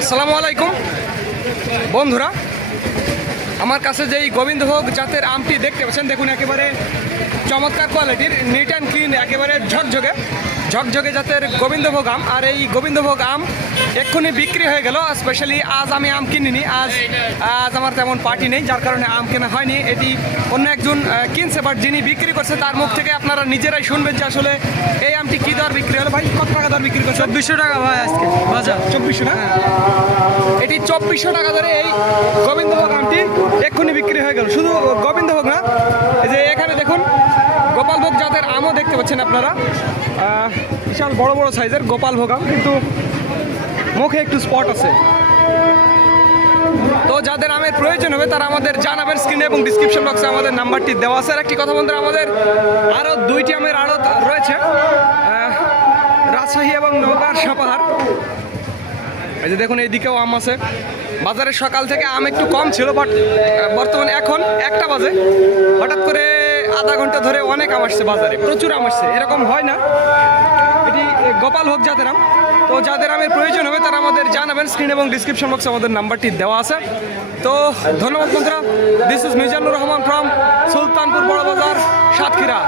আসসালামু আলাইকুম বন্ধুরা, আমার কাছে যেই গোবিন্দভোগ জাতের আমটি দেখতে পাচ্ছেন, দেখুন একেবারে চমৎকার কোয়ালিটির নিট অ্যান্ড ক্লিন একেবারে ঝকঝকে। ঝকঝকে জাতের গোবিন্দভোগ আম। আর এই গোবিন্দভোগ আম এক্ষুনি বিক্রি হয়ে গেল স্পেশালি আজ আমি আম কিনিনি। আজ আজ আমার তেমন পার্টি নেই যার কারণে আম কেনা হয়নি। এটি অন্য একজন কিনছে বাট যিনি বিক্রি করছে তার মুখ থেকে আপনারা নিজেরাই শুনবেন যে আসলে এই আমটি কী দর বিক্রি হলো। ভাই কত টাকা দর বিক্রি করছে? চব্বিশশো টাকা ভাই আজকে বাজার। চব্বিশশো টাকা এটি চব্বিশশো টাকা ধরে এই গোবিন্দভোগ আমটি এক্ষুনি বিক্রি হয়ে গেল। শুধু গোবিন্দভোগ দেখতে পাচ্ছেন আপনারা। বিশাল বড় বড় সাইজের গোপালভোগ আম কিন্তু মুখে একটু স্পট আছে। তো যাদের আমের প্রয়োজন হবে, তারা আমাদের জানাবেন স্ক্রিনে এবং ডিসক্রিপশন বক্সে আমাদের নাম্বারটি দেওয়া আছে। আর একটি কথা বন্ধুরা, আমাদের আরও দুইটি আমের আড়ত রয়েছে। রাজশাহী এবং নৌকার সাপাহার। এই যে দেখুন, এইদিকেও আম আছে। বাজারে সকাল থেকে আম একটু কম ছিল বাট বর্তমানে এখন একটা বাজে। হঠাৎ করে আধা ঘণ্টা ধরে অনেক আম আসছে বাজারে, প্রচুর আম আসছে, এরকম হয় না। এটি গোপাল হোক যাদের আম। তো যাদের আমের প্রয়োজন হবে তারা আমাদের জানাবেন স্ক্রিন এবং ডিসক্রিপশন বক্সে আমাদের নাম্বারটি দেওয়া আছে। তো ধন্যবাদ বন্ধুরা this is Mizanur Rahman from Sultanpur Boro Bazar Satkhira.